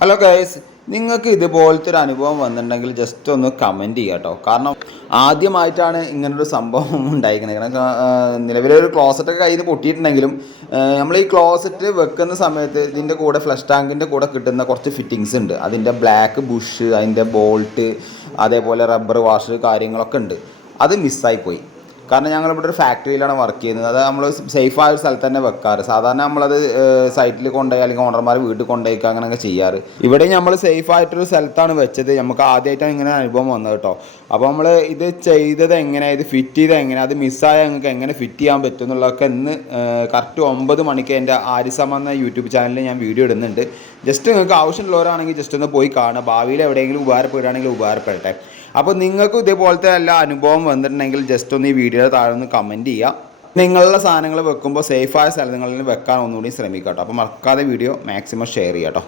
Hello guys, നിങ്ങൾക്ക് ഇതുപോലത്തെ ഒരു അനുഭവം വന്നിട്ടുണ്ടെങ്കിൽ ജസ്റ്റ് ഒന്ന് കമൻറ്റ് ചെയ്യുക കേട്ടോ. കാരണം ആദ്യമായിട്ടാണ് ഇങ്ങനൊരു സംഭവം ഉണ്ടായിരിക്കുന്നത്. കാരണം നിലവിലൊരു ക്ലോസറ്റൊക്കെ കയ്യിൽ നിന്ന് പൊട്ടിയിട്ടുണ്ടെങ്കിലും നമ്മൾ ഈ ക്ലോസറ്റ് വെക്കുന്ന സമയത്ത് ഇതിൻ്റെ കൂടെ ഫ്ലഷ് ടാങ്കിൻ്റെ കൂടെ കിട്ടുന്ന കുറച്ച് ഫിറ്റിങ്സ് ഉണ്ട്. അതിൻ്റെ ബ്ലാക്ക് ബുഷ്, അതിൻ്റെ ബോൾട്ട്, അതേപോലെ റബ്ബർ വാഷ് കാര്യങ്ങളൊക്കെ ഉണ്ട്. അത് മിസ്സായിപ്പോയി. കാരണം ഞങ്ങളിവിടെ ഒരു ഫാക്ടറിയിലാണ് വർക്ക് ചെയ്യുന്നത്. അത് നമ്മൾ സേഫായ ഒരു സ്ഥലത്ത് തന്നെ വെക്കാറ്. സാധാരണ നമ്മളത് സൈറ്റിൽ കൊണ്ടുപോയി അല്ലെങ്കിൽ ഓണർമാർ വീട്ടിൽ കൊണ്ടുപോയിക്കുക അങ്ങനെയൊക്കെ ചെയ്യാറ്. ഇവിടെ നമ്മൾ സേഫായിട്ടൊരു സ്ഥലത്താണ് വെച്ചത്. നമുക്ക് ആദ്യമായിട്ടാണ് ഇങ്ങനെ അനുഭവം വന്നത് കേട്ടോ. അപ്പോൾ നമ്മൾ ഇത് ചെയ്തത് എങ്ങനെ, ഇത് ഫിറ്റ് ചെയ്തത് എങ്ങനെ, അത് മിസ്സായ ഞങ്ങൾക്ക് എങ്ങനെ ഫിറ്റ് ചെയ്യാൻ പറ്റും എന്നുള്ളതൊക്കെ ഇന്ന് കറക്റ്റ് 9 മണിക്ക് എൻ്റെ ആരിസം എന്ന യൂട്യൂബ് ചാനലിൽ ഞാൻ വീഡിയോ ഇടുന്നുണ്ട്. ജസ്റ്റ് നിങ്ങൾക്ക് ആവശ്യമുള്ളവരാണെങ്കിൽ ജസ്റ്റ് ഒന്ന് പോയി കാണുക. ഭാവിയിൽ എവിടെയെങ്കിലും ഉപകാരപ്പെടുകയാണെങ്കിൽ ഉപകാരപ്പെടട്ടെ. അപ്പോൾ നിങ്ങൾക്കും ഇതേപോലത്തെ എല്ലാ അനുഭവം വന്നിട്ടുണ്ടെങ്കിൽ ജസ്റ്റ് ഒന്ന് ഈ വീഡിയോയുടെ താഴെ ഒന്ന് കമൻറ്റ് ചെയ്യുക. നിങ്ങളുടെ സാധനങ്ങൾ വെക്കുമ്പോൾ സേഫായ സ്ഥലങ്ങളിൽ വെക്കാൻ ഒന്നുകൂടി ശ്രമിക്കാം കേട്ടോ. അപ്പോൾ മറക്കാതെ വീഡിയോ മാക്സിമം ഷെയർ ചെയ്യാം കേട്ടോ.